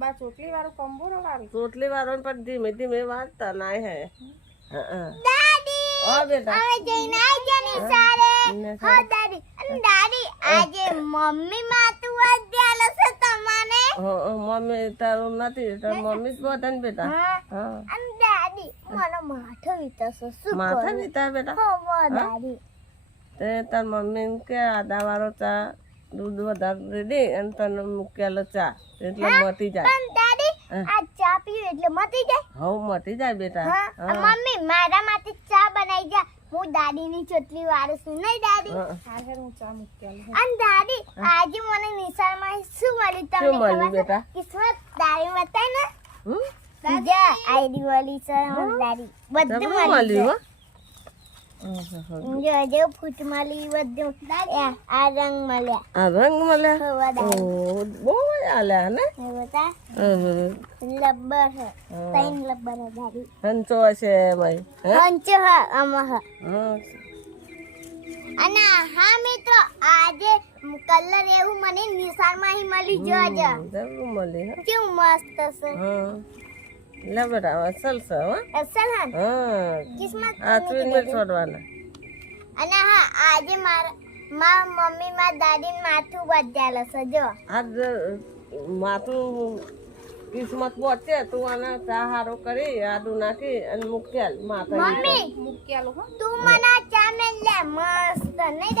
બા ચોટલી વાળું નો વાળું? ચોટલી વાળો પણ ધીમે ધીમે વાળતા નાય હે. હા, હા. દાદી ઓ બેટા. હવે જઈને આઈ જા સારે. હો દાદી. અને દાદી આજે મમ્મી માતું વાદ્યાલો છે તમને હો, મમ્મી તારું નથી તાર મમ્મી જ બોલે બેટા. હા. અને દાદી મારો માથો વિતાસો શું માથા નીતા બેટા? હો દાદી. તે તાર મમ્મી કે આદા વાળો ચા દૂધ વધારે દે અને તને મૂકેલો ચા. એટલે મટી જાય. આ ચા પીવું એટલે મટી જાય. હવ મટી જાય બેટા. મમ્મી મારા માટે ચા બનાવી જા હું દાદીની ચોટલી વાળું છું નહીં દાદી? હા. હા હું ચા મૂકેલું અને દાદી આજે મને નિશાળમાં શું મળ્યું તમને ખબર? બેટા? કિસ્મત દાદી બતાય ને? જા આઈડી છે દાદી બધું મળ્યું મળ્યું છે. હો જો જો ફૂટ મળી બધું આ આ રંગ મળ્યા. આ રંગ મળ્યા? ઓ બહુ આલ્યા ને? બતા લબ્બર હે. ત્રણ લબ્બર હે હંચો હશે ભાઈ. હે? પંચ હ અમ હા. અને હા મિત્રો આજે કલર એવું મને નિશાળમાં ହିଁ મળી જોજે જરૂર મળી હે. કેવું મસ્ત છે હા. લે બેટા અસલ છે હો. અસલ હન હા. કિસ્મત આ ચૂઈને છોડવાના. અને હા આજે મારા મા મમ્મી માં દાદી માથું બજાડે છે જો. આજ માથું કિસ્મત પહોંચે તું આને ચા હારો કરી આદુ નાખી અને મૂક્યા માથા મમ્મી! મૂકેલું હો. તું મને ચા મેલ લે મસ્ત નહીં